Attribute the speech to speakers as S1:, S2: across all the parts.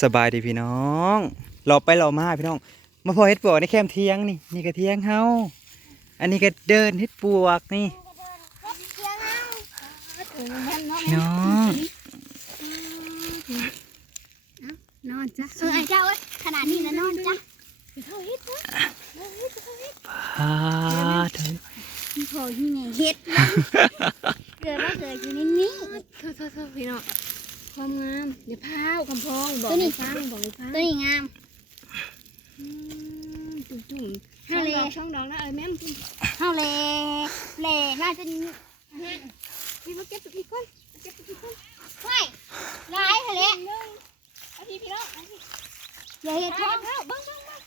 S1: สบายดีพี่น้องรอไปรอมาพี่น้อง มาพอเฮ็ดปวกในแคมป์เทียงนี่นี่ก็เทียงเฮาอันนี้ก็เดินเฮ็ดปวกนี่พี่น้อง
S2: นอนจ้ะเออไอ้เจ้าเอ้ยขนาดนี้นะนอนจ้ะเท่าเฮ็ดวะ
S1: พาเถอะ
S2: พี่พอที่ไงเฮ็ดวะเกิดว่าเกิดอยู่ในนี้
S3: โทษโทษโทษพี่น้อง ความงามอย่าพาวกำพองบอก
S2: ตัวนี้
S3: ให้ฟังบอกให้ฟัง
S2: ตัวนี้งาม
S3: อืมจุ่มจุ่ม
S2: ฮะ
S3: ช่อง
S2: เล
S3: ดอกช่องดอกนะเอ้ยแม่มจุ่ม
S2: เฮาเลเลน่าจะ
S3: พี่มาเก็บตัวพี่คนมาเก็บตัวพี่คน
S2: ไม่ลายฮะเล
S3: หนึ่งเอาพี่พี่น้องเอาพี่
S2: อย่าเฮ็ดท้อง
S3: ข้าวเบิ้งเบิ้งเบิ้ง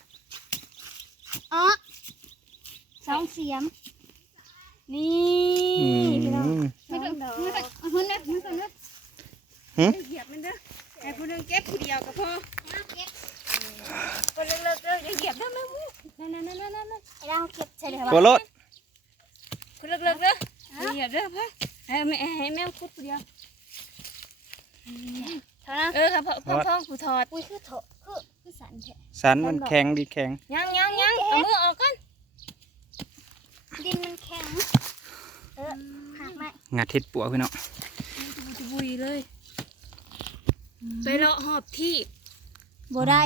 S2: อ๋อสองเสียม
S3: นี่
S1: อื
S3: พี่น้อง
S1: ม
S2: ไม่ต้องไม่ต้องเอาหุ่นนะไม่ต้อง นะ
S3: เหยียบมันเด้อไอ้ผู้หนึงเก็บผู้เดียวก็พอ
S2: เอาเก็บ
S3: คนเลิกเลิกเลิกอย่าเหยียบเด้อแม่มูนั่นนั่นนั่นนั่นนั่น
S2: ไอ้เราเก็บใส่เลย
S1: ปว
S2: วะ
S1: รถ
S3: คนเลิกเลิกเด้ออย่าเหยียบเด้อพ่อให้แม่ให้แม่คุดผู้เดียว
S2: เท่านั้น
S3: เออครับพ่อพ่อพ่อผู้ถอด
S2: อุ้ยคือโถคือคือสันแท้
S1: สันมันแข็งดีแข็ง
S3: ยังยังยังเอามือออกก่อน
S2: ดินมันแข็งเออหักไหม
S1: งัดเฮ็ดปวกพี่น้อง
S3: จะบุยเลย ไปเลาะหอบที่
S2: บ่ได้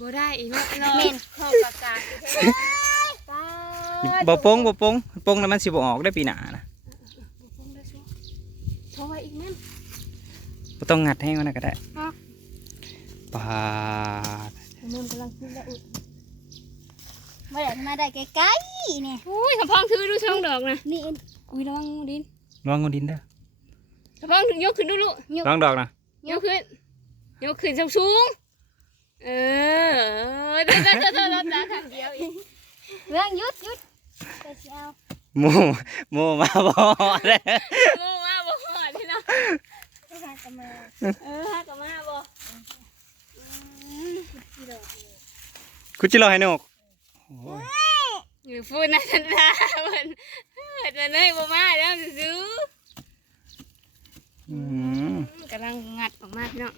S3: บ่ได้อีกแล้วเลาะ
S2: แม่น
S3: หอบปากกาป้า
S1: บ่โปงบ่โปงโปงแล้วมันสิบ่ออกได้ปีหน้านะ
S3: โทรไว้อีกแม่น
S1: บ่ต้องงัดให้มันนะก็ได้ปาด
S3: มันกำลังขึ้นแล้วอุด
S2: บ่ได้มาได้ใกล้ๆนี่
S3: อุ้ยขพองถือดูช่องดอกนะ
S2: นี่
S3: อุ้ยระวังดิน
S1: ระวังงูดินเด้อ
S3: ขพองยกขึ้นดูลูก
S1: ระวังดอกนะ
S3: ยกขึ้น ยกขึ้นสูงสูงเออเดี๋ยวเดี๋ยวเดี๋ยวเดี๋ยวเดี๋ยวทางเดียวอีก
S2: เรื่องยุดยุดไปสิเอา
S1: หมูหมูมาบ่ได้
S3: โง่มาบอดที่เนาะ
S2: ไปหากันมา
S3: เออฮักกับมาบ่
S1: คุจิโร่ให้นกโอ้ย
S3: อยู่พูนะฉันดาเพิ่นเพิ่นจะเนยบ่มาแล้วซื้อ พี่น้อง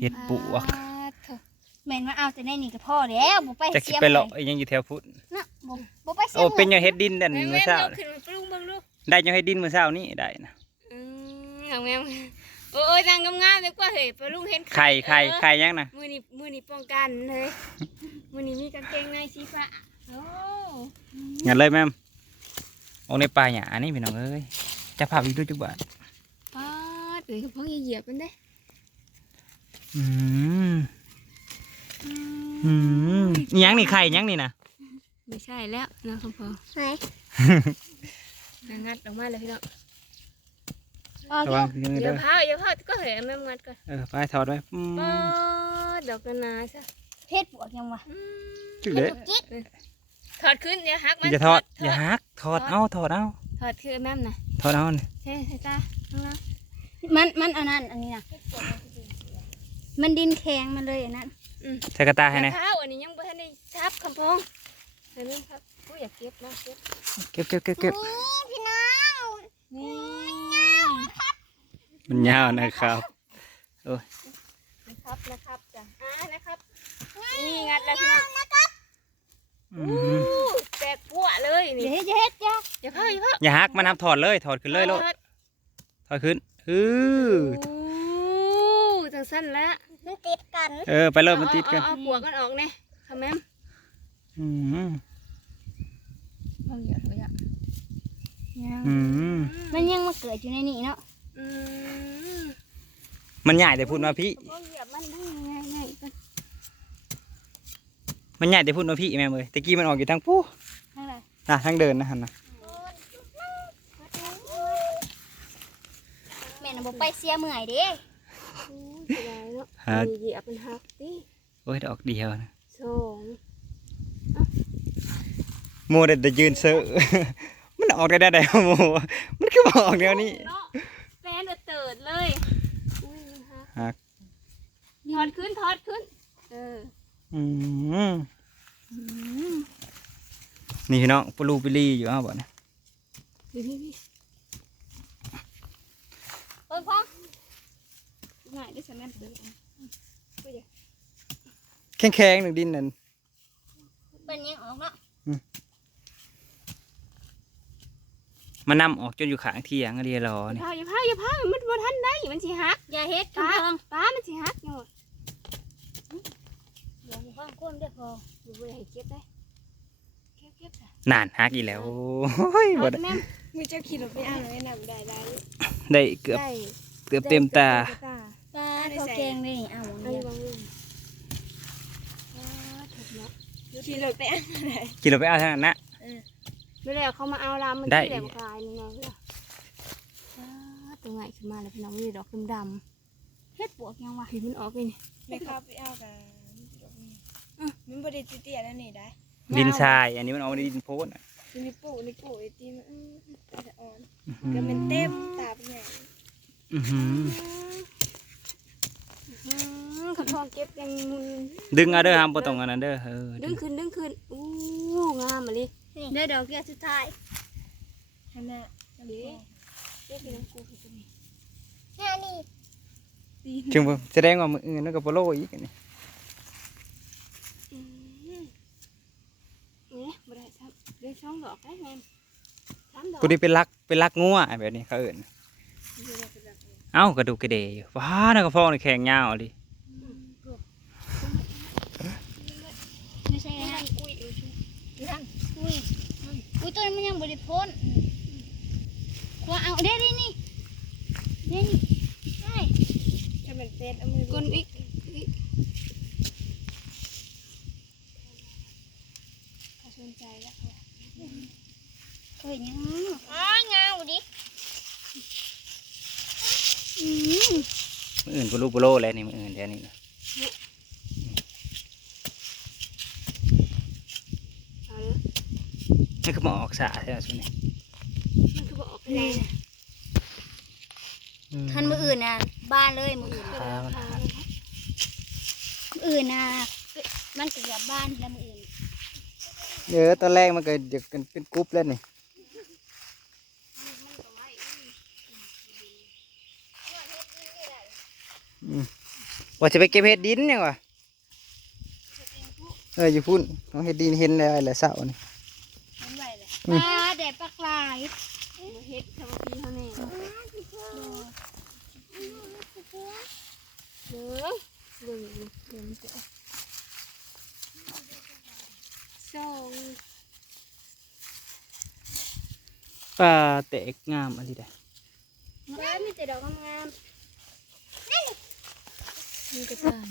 S1: เฮ็ดปวก
S3: อ่าเถอะ
S2: แม่นว่าเอาแต่ในนี่ก็พอแล้วบ่ไป
S1: จะคิด
S2: เสียม
S1: ไปเลาะอีหยังอยู่แถวพุทธ
S2: นะบ่บ่ไปเสีย
S1: โอ้
S2: ม
S1: เป็นหยังเฮ็ดดินนั่น
S3: แม่
S1: มื้
S3: แม่
S1: อเช้า
S3: ยกขึ้นมาปรุงเบิ่งลูก
S1: ได้ยังเฮ็ดดินมื้อเช้านี้ได้นะ
S3: อืมเอาแม่โอ้ยนางงามๆเลยกว่าเฮ้ยปลุงเห็น
S1: ไข่ไข่
S3: เออ
S1: ไข่ยังนะ
S3: มือนี้มือนี้ป้องกันเลยมือนี้มีกางเกงในสีฟ้าโอ้
S1: งั้นเลยแม่มโอ้ในป่าหญ้านี่พี่น้องเอ้ยจะพาไปดูจักบาท
S3: ป้าด เอ้ยเขาเพิ่งเหยียบมันได้
S1: อืมอืมอิหยังนี่ไข่อิหยังนี่นะ
S3: ไม่ใช่แล้วนะคำพอ
S2: ไหน
S3: งัดออกมาเลยพี่น้อง
S2: ออก
S1: ระวังมือ
S3: อย่า
S1: เด้อ
S3: พาอย่าพาก็เห็นแม่งัดก่อน
S1: เออไปถอดไว้อืม
S3: ป้าดดอกกระนาซะ
S2: เพชรปวกยังวะ
S3: อืม
S1: จุดเด้อ
S2: กิ๊ก
S3: ถอดขึ้นอย่าหักมัน
S1: อย่าถอดอย่าฮักถอดเอาถอดเอา
S3: ถอดคือแม่มนะ
S1: ถอดเอานี่
S3: ใช่ใช่ตาข้างล่าง
S2: มันมันอันนั้นอันนี้นะมันดินแข็งมันเลยอันนั้น
S1: ใส่กระตาให้
S3: อย่า
S1: นะ
S3: พาอันนี้ยังไม่ทันได้ทับคำพองเห็นไหมครับกูอยากเก็บนะเก็บ
S1: เก็บเก็บเก็บเก็บ
S2: นี่พี่น้อง
S3: นี่
S1: มันยาวนะครับ
S3: นะครับนะครับจ้ะอ่านะครับนี่งัดแล้วพี่น้อง
S1: อื
S3: อู้
S1: ม
S3: แตกปั้วเลยนี่
S2: อย่าเฮ็ดอย่าเฮ็ดอย่า
S3: อย่าเพิ่งอย่าเพิ่ง
S1: อย่าฮักมันทำถอดเลยถอดขึ้นเลยโลดถอดขึ้น เออ
S3: อู้จังสั้นแล้ว
S2: มันติดกัน
S1: เออ ไปเลยมันติดกัน
S3: เอาเอาปวกกันออกเนี่ยค่ะแม่ม
S1: อืม
S3: เอาเหยียดไว้อะ
S1: อืม
S2: มันยังมาเกิดอยู่ในนี่เนาะ
S3: อืม
S1: มันใหญ่แต่พูดมาพี่
S3: เอาเหยียบมันได้ง่ายง่ายๆกัน
S1: มันใหญ่แต่พูดมาพี่แม่เอ้ยตะกี้มันออกอยู่ทางผู้
S2: นั่นแหละ
S1: นะทางเดินนะฮันนะ
S2: แม่ น่ะบ่ไปเสียเมื่อยเด้
S3: อู้เสียดายเนาะ
S1: ฮะ
S3: มีเหยียบมันหักดิ
S1: โอ้ยดอกเดียวนะ
S3: สอง
S1: โมเดลจะยืนเซอร์มันออกได้ได้ได้โมมันคือบอกเดียวนี้
S3: เนาะแฟนเดือดเติดเลยอุ้ยมันหัก
S1: หัก
S3: ถอดขึ้นถอดขึ้น เออ
S1: อืมนี่พี่น้องปลูปิลีอยู่อ้าวบ่เนี่ย
S3: พี่พี่พี่
S2: เอ้ยพ่อ
S3: ง่ายได้สำนักเลย
S1: แข็งแข็งๆหนึ่งดินนั่น
S2: เป็นยังออกเนาะ
S1: มานำออกจนอยู่ขางเที่ยงอะเดียรอ
S3: อย่า
S1: นี่
S3: พาอย่าพาอย่าพามันบ่ทันได้มันสิหัก
S2: อย่าเฮ็ด
S3: ป้า
S2: คำทอง
S3: ป้ามันสิหักอยู่
S2: อย่าฟังก้นเด้อพอ
S3: อยู่บ่ได้เก็บได้เก็บเก็บจ้ะ
S1: นานฮักอีกแล้วโอ้ยบ่ได้
S3: แม่มือเจ้าขี่รถไปเอาเลยนำได้ได้
S1: ได้เกือบ
S3: ได้
S1: เกือบเต็มตา
S2: ปลาพอแกงเลยเอา
S3: อัน
S2: เนี่
S3: นี้
S2: ย
S3: บางลุงถูกเนาะขี่รถไปเอาได้
S1: กินเราไปเอาทางนั้นนะ
S3: ไม่ได้เขามาเอาลามมัน
S1: ได้
S3: ที่แหลมคลายนี่ไงล่ะตัวใหญ่ขึ้นมาแล้วพี่น้องมีดอกดำๆเฮ็ดปวกยังวะพี่มันออกไปนี่
S4: ไม่เข้าไปเอากันมันบริจิเตียนั่นนี่ได้
S1: ดินทราย อันนี้มันเอาในดินโพนอะ
S4: คือนี่ปู่นี่ปู่ไอตีมันอื้อตาจะอ่อน
S1: อื้อหือ
S4: ก็เป็นเต็มตาเป็นใหญ่
S1: อื้อหือ
S3: อืมขับทองเก็บยังมุน
S1: ดึงเอาเด้อครับบ่ต้องอันนั้นเด้อเออ
S3: ดึงขึ้นดึงขึ้นอู้งามมาเลย
S2: ได้ดอกเดียวสุดท้าย
S4: ข้างหน้าน้ำ
S3: เด้
S4: เด้
S3: เก็บพี่น้องกูคือตัวนี้
S2: แค่นี้
S4: ตีน
S1: จึงว่าแสดงว่ามืออื่นนั่นก็บ่โลอีกอันนี้
S3: อืมเนี่ยบ่ ได้ครับได้สองดอกได้แม่นสามดอก
S1: กูนี่เป็นลักเป็นลักงัวแบบนี้เขาเอิ้นเอ้ากระดูกกระเดยอยู่ว้าน่ะก็ฟองนี่แข็งยาวดิ
S2: ไม่ใช่ฮะอุ้ยอุ้ยอุ้ยอุ้ยตัวนี้มันยังบริพ้นควาเอาเด้ดินี่เด้นี่ใช่
S4: ถ้าเป็นเฟสเอามือ
S3: ก้นอีกอีกเขาสนใจแล้ว
S2: เฮ้ยยังอ๋อเงาดิอืม
S1: มืออื่นบ่รู้บ่โลแล้วนี่มืออื่นแท้นี่นะนี่คือมาออกสาใช่ไหมสุนี่
S3: มันคือบอกอะไรนะ
S2: ทันมืออื่นน่ะบ้านเลยมืออื่น
S1: ขามัน
S3: พา
S1: หัก
S3: เมื
S2: ออื่นน่ะมันเกือบบ้านแล้วมืออื่น
S1: เดี๋ยวตอนแรกมันก็เดี๋ยวกันเป็นกรุ๊ปแล้วนี่อืม ว่าจะไปเก็บเห็ดดินยังวะเอออยู่พุ่นน้องเห็ดดินเห็นแล้วไอ้แหละเสานี่
S4: มันไหวเลย
S1: อืม
S2: ปลาแดดปลากลาย
S3: บ่เฮ็ดทำพี่เขาแน่เด้อเบิ่งเบิ่งเบิ่งเจ้าสอง
S1: ปลาแตกงามอะไรได้
S2: ปลามีแต่ดอกงาม
S3: มีกระต่าย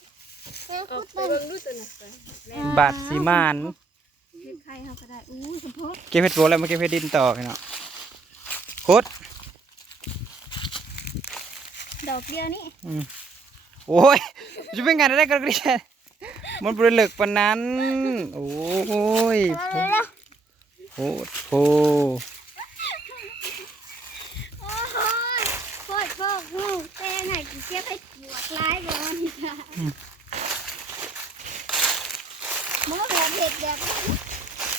S2: ๆเออ
S3: ออก
S2: คุด
S3: ไป
S2: เบิ่ง
S3: เบิ่งดูตัวน่ะไป
S1: บาดสีมาน
S3: เฮ็ดไข่เฮาก็ได้อู้สมพบ
S1: เก็บเห็ดโบแล้วมาเก็บเห็ดดินต่อพี่เนาะโคตร
S2: ดอกเดียวนี่
S1: อืมโอ้ยจะเป็นงานอะไรกันกรียมันบริเลิกปานนั้น โอ้ยโอ้โห
S2: โอ้โหโคตรโคตรหู แป้งให้กูเก็บให้ปวดร้ายก่อนนี่ค่ะโมโหเผ็ดแบบนี้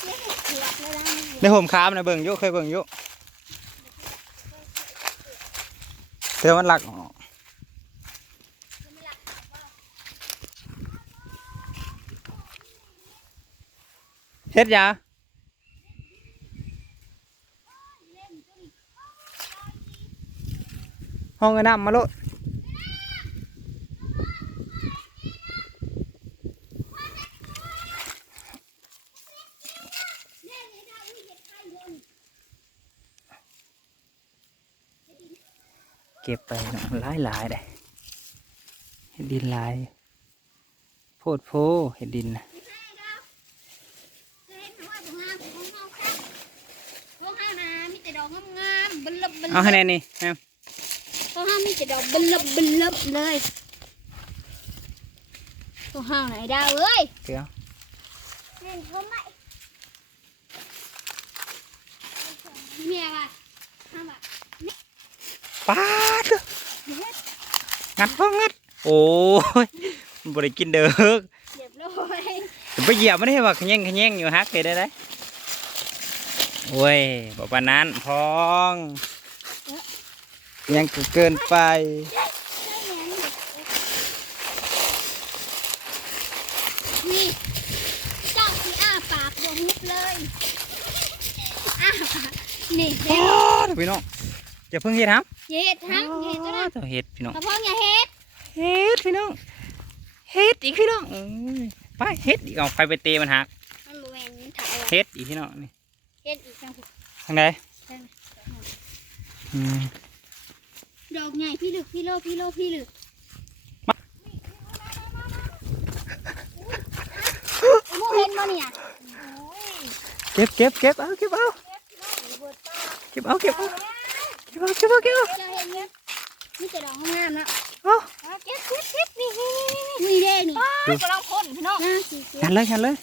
S2: เก็บให้ปวดเลยนะ
S1: ในห่มคามนะเบิ่งยุเคยเบิ่งยุเดี๋ยวมันหลักเฮ็ดยาห้องไอ้น้ำมาโลดเก็บไปเนาะหลายหลายๆได้เห็ดดินหลาย โพดโพเห็ดดินนะ
S2: เห็นว่าบ่งามของเฮาครับพวกเฮานะมีแต่ดอกงามๆบัลลับบัล
S1: เอา
S2: ลับ
S1: คะแนนนี่แอม
S2: พวกเฮามีแต่ดอกบัลลับบัลลับเลยพวกเฮาไหนดาวเอ้ย
S1: เดี๋ยว
S2: เห็นเขาไหมเมียว่ะเฮาว่ะ
S1: ปาดเด้อ งัดพ่องัด โอ้ยมันบริกินเด้อ
S2: เหยียบเลย
S1: ไปเหยียบไม่ได้ว่าขย่งขย่งอยู่ฮักเลยได้ไหมโอ้ยบอกว่านั้นพอง ยังเกินไป
S2: นี่เจ้าที่อ้า
S1: ปา
S2: กบงมุบเลยอ้าปากนี่เด็
S1: กพี่น้อง อย่าเพิ่งเฮ็ดครับ
S2: เฮ็ดทั้งเฮ็ดตัวนั้น
S1: ตัวเฮ็ดพี่น้อง
S2: กระเพาะอย่าเฮ็ด
S1: เฮ็ดพี่น้องเฮ็ดอีกพี่น้องเอ้ยไปเฮ็ดอีกเอาไปไปเตะมันหัก
S2: มันบ่แม่นมันถ่ายอะ
S1: เฮ็ดอีกพี่น้องนี่
S2: เฮ็ดอีกจัง
S1: ทางใด
S2: ทาง
S1: อืม
S2: ดอกใหญ่พี่ลึกพี่โลพี่โลพี่ลึกโอ้โหเห็นบ่เนี่ย
S1: เก็บเก็บเก็บเอาเก็บเอาเก็บเอาเก็บเอาเก็ บเอาเก็บเอาเก็บเอา
S2: เจ้าเห็นเนี่ยนี่จะดอกงามๆนะ
S1: เอา
S2: เก็บเก็บเก็บนี่นี่นี่นี่เด้นี่
S3: ดูกำลังพ่นพี่น้อง
S2: น่าสิเก็
S1: หั
S2: บ
S1: นเลยหันเลย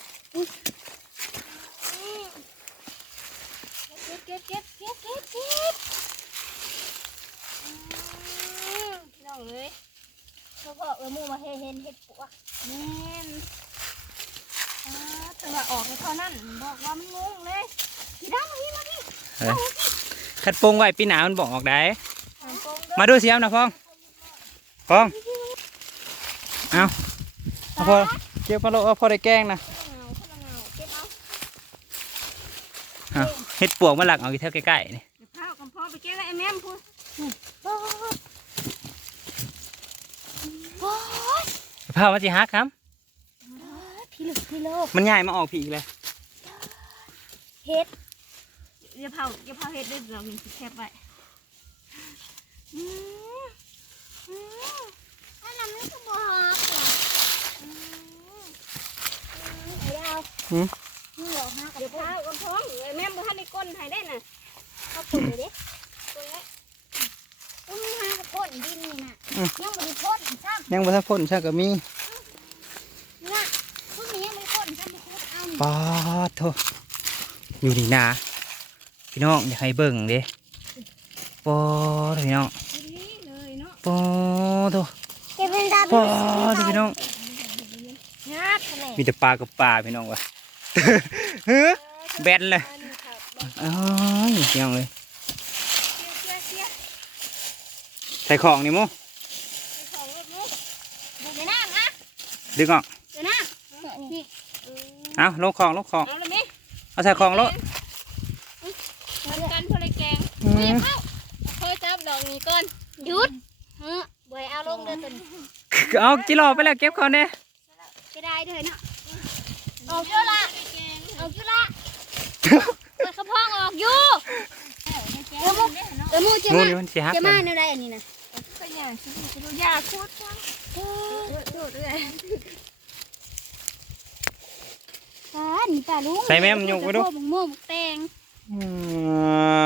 S2: เก็บเก็บเก็บเก็บเก็บ
S3: พี่น้องเลย
S2: เฉพาะเออหมูมาเห็นเห็นเห็ดปวก
S3: แม่นอ่าแต่ว่าออกไปเท่านั้นบอกว่ามันงงเลย
S2: พี่ดาวมาพี่มาพี่
S1: เฮ้ย ขัดโปงไว้ปีหนามันบอกออกได้
S3: หันตรงเด้อ
S1: มาดูเสียมนะพองพองเอาเอาพอเก็บมาโลเอาพอได้แกล้งนะ
S3: เงาคนละเงาเก็บเอา
S1: เอาเฮ็ดปวกมาหลักเอาอยู่แถวใกล้ๆนี่
S3: เดี๋ยวพากับพ่อไปเก็บแล้วไอ้แม่มพูด
S2: โอ้ย
S1: พามาสิฮักครับ
S2: พี่ลึกพี่โลก
S1: มันใหญ่มาออกผีอีกเลย
S2: เห็ด
S3: อย่าเผาอย่าเผาเฮ็ดด้วยเรามีสิแคบไว้อืมอืม
S2: อันนั้นมันก็บอกอะอืมไอ้ดาว
S1: หืม
S2: นี่เหรอฮะกับ
S3: เดี๋ยว
S2: พ่อ
S3: พากับพ่อไอ้แม่มบ่ทันได้ก้นให้ได้น่ะ
S2: เขาปลูกเลยดิปลูกแล้วต้องมีฮากับพ่นดินนี่น่ะยังไม่ได้พ่นซ้ำ
S1: ยังบ่ทันพ้นใช่ก็มี
S2: น่ะพวกนี้ยังไม่ได้พ่นซ้ำไปคุดเอานี่
S1: ปอดโถอยู่นี่นา พี่น้องอยากให้เบิ่งเด้ปอดพี่น้อง
S3: นี่เลยเนาะ
S1: ปอดโถ
S2: เก็บเป็นตา
S1: ปอดพี่น้อง
S3: ญาติแผนก
S1: มีแต่ปลากับปลาพี่น้องวะเฮ้อแบนเลย
S3: อันนี้ครับ
S1: อ้ยพี่น้องเลย
S3: เสียเสีย
S1: ใส่ของนี่โม
S3: ไปของรถลูก
S2: เดี๋ยวน้ำนะ
S1: ดึงออก
S2: เดี๋ยวน้ำนี่
S1: เอาลงของลงของ
S3: เอาละมิ
S1: เอาใส่ของรถ
S3: เหมือนกันพอเลยแกง
S1: อื ม
S3: เคยจับดอกนี้ก่อน
S2: หยุดเฮ้บ่อยเอาลงเดินตัวนี้
S1: เอาจิรอไปแล้วเก็บของเนี่ย
S2: ก็ได้ด้วยเนาะออกอยู่ละออกอยู่ละเปิดกระเพาะออกอยู่เออมูเออมูจะ
S1: งู
S2: มา
S1: นี่มันสิฮัก
S2: จะ
S1: กั
S2: มานในไรอันนี้นะ
S3: ก็อย่างสิจะดูยาคูดจังดูดเลย
S2: ป้านี่ป้าลุง
S1: ใส่แม่มนยกไปดู
S2: โม่โม่หมกแตง
S1: อื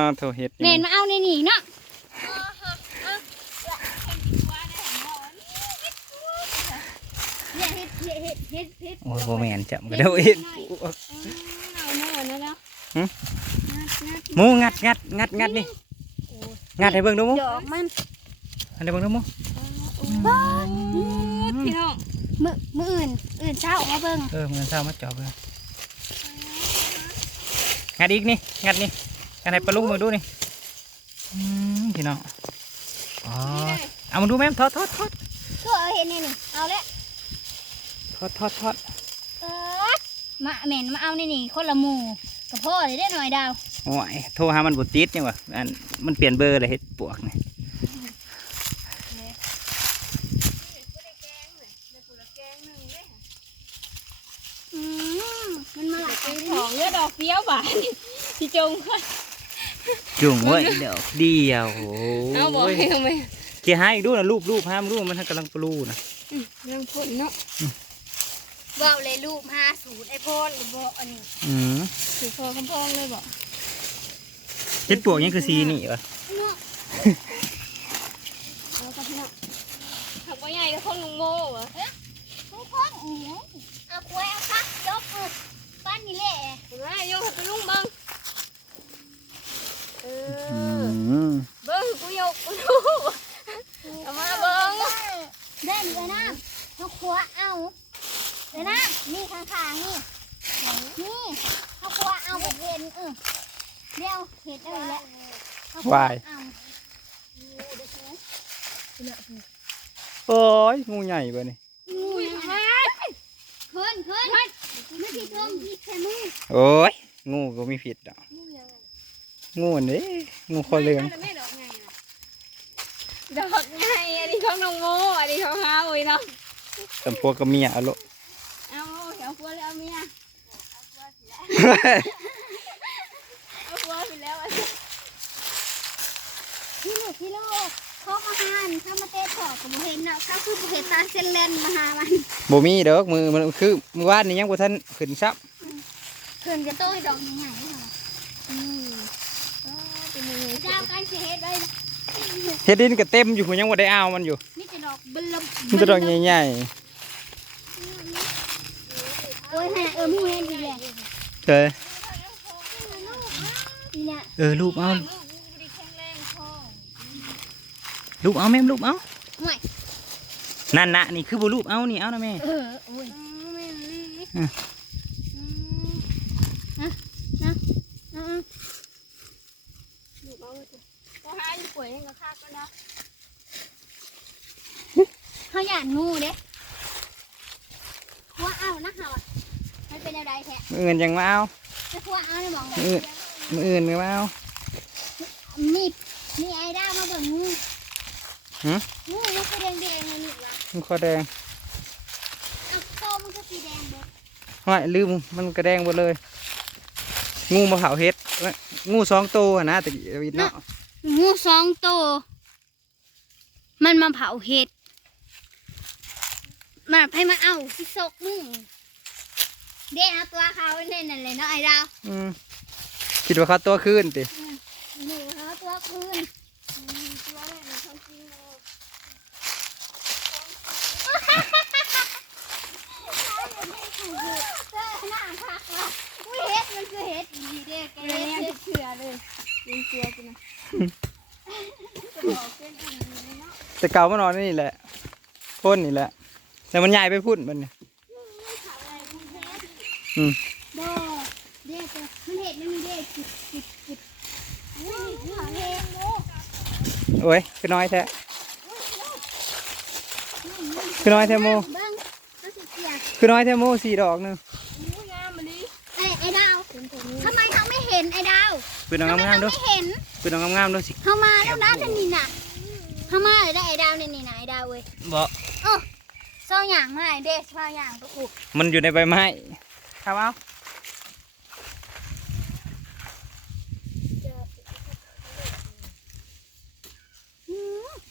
S1: มโถเฮ็ด
S2: เมนมาเอาในนี่เนาะเนี่ยเฮ็ดเฮ็ดเฮ็ดเฮ็ดเฮ็ด
S1: โอ้ยบ่แม่นจับก็ได้เฮ็ด
S3: เอาเนาะเนาะแล้ว
S1: หมูงัดงัดงัดงัดนี่งัดให้เบิ่งดูหมู
S2: ดอกมัน
S1: อันนี้เบิ่งดูหมู
S3: พี่น้อง
S2: มือมืออื่นอื่นเช้ามาเบิ่ง
S1: เออมันเศร้ามาจอบเลย งัดอีกนี่งัดนี่งัดให้ปลาลุงเบิ่งดูนี่อืมพี่น้องอ๋อเอามาดูแม่มทอดทอดทอด
S2: ก็เอาเห็นนี่นี่เอาละ
S1: ทอดทอดทอด
S2: เออมาเมนมาเอาในนี่คนละหมู่กับพ่อเลยได้หน่อยดาว
S1: โอ้ยโทรหามันบ่ติดจังวะอันมันเปลี่ยนเบอร์เลยเฮ็ดปวกนี่
S2: อืมมันมาหลายปี
S3: ของ เลือดดอกเปี้ยวบ่าพี่จงค่อย
S1: จุ่งไว้เดี๋ยวเดียวโอ้
S3: เอาบอก
S1: ย
S3: ให้ทำไม
S1: เกี่ยหาอีกดูนะรูปรูปห้ามรูปมันกำลังปลูนะ
S3: ยังพ่นเนาะ
S2: ว่าเลยลูกห้าศูนย์ไอโฟนหรือบ่อันนี้
S1: อืม
S3: ถือคอคำพองเลยบอก
S1: เฮ็ดปวกยังคือสีนี่วะ
S2: เนาะ
S3: เอากับพี่น้องถักว่าใหญ่ก็คนลุงโม่เหรอ
S2: ทุกคนอีหยังเอาควยเอาคักยก มือปั้นนี่แหละ
S3: เห็นไหมโยกไปลุงบังเอ
S1: อื
S3: อ
S1: ม
S3: เบิ้งกูโยกกูดูเอามาเบิ้ง
S2: ได้เลยนะเอาครัวเอาเดี๋ยวนะนี่ข้างๆนี่นี่เอาครัวเอาไปเห็นเออเดี๋ยวเห็ดเอาละเอาครั
S1: วาย
S2: เอา
S1: โอ้ยงูใหญ่เบ่นี่
S2: อุ้ยมาขึ้นขึ้น ไม่ผิดตรงที่แค่มือ
S1: โอ้ยงูก็มีผิดดอกงูอันนี้งูคอเหลืองา
S3: แต่แม่ดอกไงน่ะดอกไงอันนี้ของน้องโมอันนี้ของเฮาอีเนาะ
S1: สำพวกกับเมียเอาโล
S3: เอาเดี๋ยวพัวเลยเอาเมียเอาพัวไปแล้วอันนี้
S2: พี่ลูกพี่ลูก เขามาหานเขามาเตะขอบกับเห็นเนาะเขาคือบ่เห็นตาเส้นเลนมาหามัน
S1: บ่มีดอกมือมันคือมือวานนี่ยังบ่ทันขึ้นซับ
S2: เพิ่นจะโตให้ดอกใหญ่ๆเหรอ
S3: อืมอ๋อเป็นยังไง
S2: เจ้าการสิเฮ็ดไว้นะ
S1: เฮ็ดดินก็เต็มอยู่ผมยังบ่ได้เอามันอยู่
S2: มีแต่ดอกเบิ่ลม
S1: มันจะดอกใหญ่
S2: โอ้ยฮะเออมีเห็นอีกแล้ว
S1: ๆเออ
S2: นี่น่ะ
S1: เออรูปเอา
S3: ลูกบ่ได้แข็งแรงพอ
S1: รูปเอาแม่มรูปเอา
S2: ห่วย
S1: นั่นน่ะนี่คือบ่รูปเอานี่เอานะแม่
S2: เออโอ้ย
S3: อ๋อแม่ลี
S1: อะ
S3: อืม
S2: นะนะ
S3: ลูกเอาเถอะก็หาอยู่ป่วยยังก็คักก็นะ
S2: เขาอยากงูเด้ว่าเอานะเฮาอะมันเป็นอะไรแท้
S1: มืออื่นยังมาเอา
S2: จะพัวเอาในหมอง
S1: มืออื่นมืออื่นก็มาเอา
S2: มีมีไอ้ด้ามาเบิ่งงู
S1: หือ
S2: งูมันคือแดงแดงๆเลยนี่วะ
S1: มันคอแดง
S2: เอาโตมันก็สีแดงเด้อ
S1: ห้อยลืมมันกระแดงหมดเลย งูมาเผาเฮ็ดเอ้ยงูสองตัวหั่นนะตะกี้วิดเนาะ
S2: งูสองโตวมันมาเผาเห็ดมาให้มาเอาสิซกมึงเด้เอาตัวเขาเล่นนั่นเลยเนาะไอ้ดาว
S1: อืมคิดว่าเขาตัวขึ้นติ
S2: หนูเขาตัวคืน
S3: ตัวแรกนี่เขาจริงเลย
S2: เจ้าหน้าพักว่ะอุ้ยเห็ดมันคือเห็ดดีเด้แก
S3: เรี
S2: เห็ด
S3: เชื่อเลยเรียนเชื่อกินนะจะบอกเป็นอันนี้เนาะ
S1: แต่เก่ามันนอนนี่แหละพ่นนี่แหละแต่มันใหญ่ไปพุ่นมันเนี่ยอืม
S2: บ่เด้แต่มันเห็ดมันมีเด้จิบจิบจิบอุ้ยขาเห็ดโอ้
S1: โอ้ยคือน้อยแท้คือน้อยแท้โม
S2: เบิ้งเขาสิเสีย
S1: คือน้อยแท้โมสี่ดอกหนึง
S3: อู้งามมาดิ
S2: ไอ้ไอ้ดาวทำไมเขาไม่เห็นไอ้ดาว
S1: ปืนเอา
S2: ทำไม
S1: งามๆ
S2: เขา
S1: ดู
S2: ไม่เห็น
S1: ปืนเอางามๆดูสิ
S2: เขามาแล้วนะท่านนี่น่ะเขามาเลยได้ไอ้ดาวนี่นี่นะไอ้ดาวเว้ย
S1: บ่
S2: ซ่องอย่างมาไอ้เด้ซ่องอย่างก็อุก
S1: มันอยู่ในใบไม้ครับเอา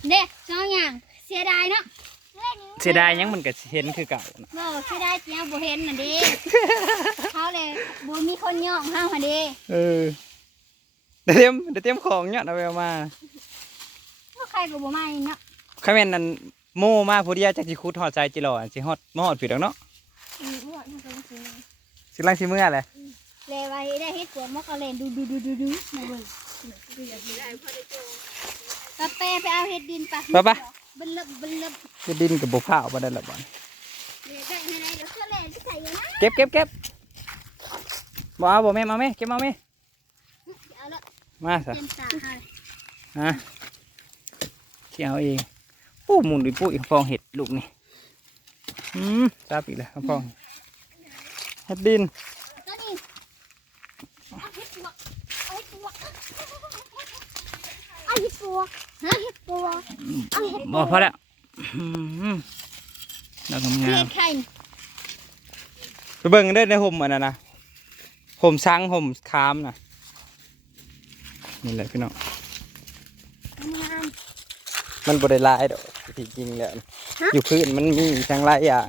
S2: เด้ซ่องอย่างเสียดายเนาะ
S1: เสียดายยังมันก็เห็นคือเก่าน่ะ
S2: บ่เสียดายเจียวบ่เห็นน่ะเด้ เขาเลยบ่มีคนย่องเฮาหั่นเด้
S1: เออเดี๋ยวเตรียมเดี๋ยวเตรียมของเนี่ยเอาไปเอามา
S2: ว่าใครก็บ่มาอีกเนาะ
S1: ข้าแม่นนั่นโมมาผู้เดียวจากสิคุดหอดใจจิรอสิฮอดมาฮอดผิดดอกเนาะ
S3: อืมอ้วนมันก็จริง
S1: สิลังสิเมื่อแหละ
S2: เลยไว้ได้เฮ็ดตัวมะกะเล่นดูดูดูดูดูมาเบิ่ง
S3: คืออยากได้พอได้เจอ
S2: ปะแปไปเอาเฮ็ดดินไป
S1: ไปปะ
S2: บึนเลิบบึนเลิบ
S1: จะดินกับบุกข้าวมาได้ละบ่อน
S2: เดี๋ยวได้ให้ได้เดี๋ยวเสื้อแลนที่ใส่อยู่นะ
S1: เก็บเก็บเก็บบ่เอาบ่แม่มาแม่เก็บมาแม่
S2: เอาละ
S1: มาซะ
S2: เต็มตาให้
S1: ฮะที่เอาเองปู้หมุนด้วยปุ้ยฟองเห็ดลูกนี่อืมจับอีกแล้วฟองเห็ดดิน
S2: ตัวนี้เอาเฮ็ดปวก เอาเฮ็ดปวกเอาเฮ็ดปวกฮะเฮ็ดปวกเอาเฮ็ดป
S1: บ่
S2: วก
S1: พอแล้วอืมดอกงา
S2: เฮ็
S1: ม
S2: ดไข่
S1: ๆไปเบิ่งเด้อในห่มอันนั้นนะห่มซังห่มคามน่ะนี่แหละพี่น้อง
S2: งาม
S1: มันบริลายดอกที่จริงแล้วอยู่พื้นมันมีทั้งหลายอย่าง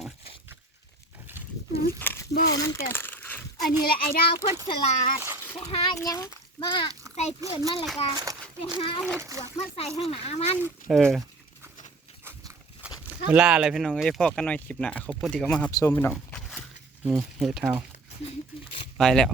S2: โบมันเกิดอันนี้แหละไอ้ดาวคนฉลาดไปหาหยังมาใส่เพื่อนมันและกาไป หาเอาเฮ็ดปวกมาใส่ข้างหน้ามัน
S1: เออเวลาอะไรพี่น้องก็จะพอกันหน่อยคลิปหน้าเขาพูดที่เขามาหับโซมพี่น้องนี่เฮ็ดเท้าไปแล้ว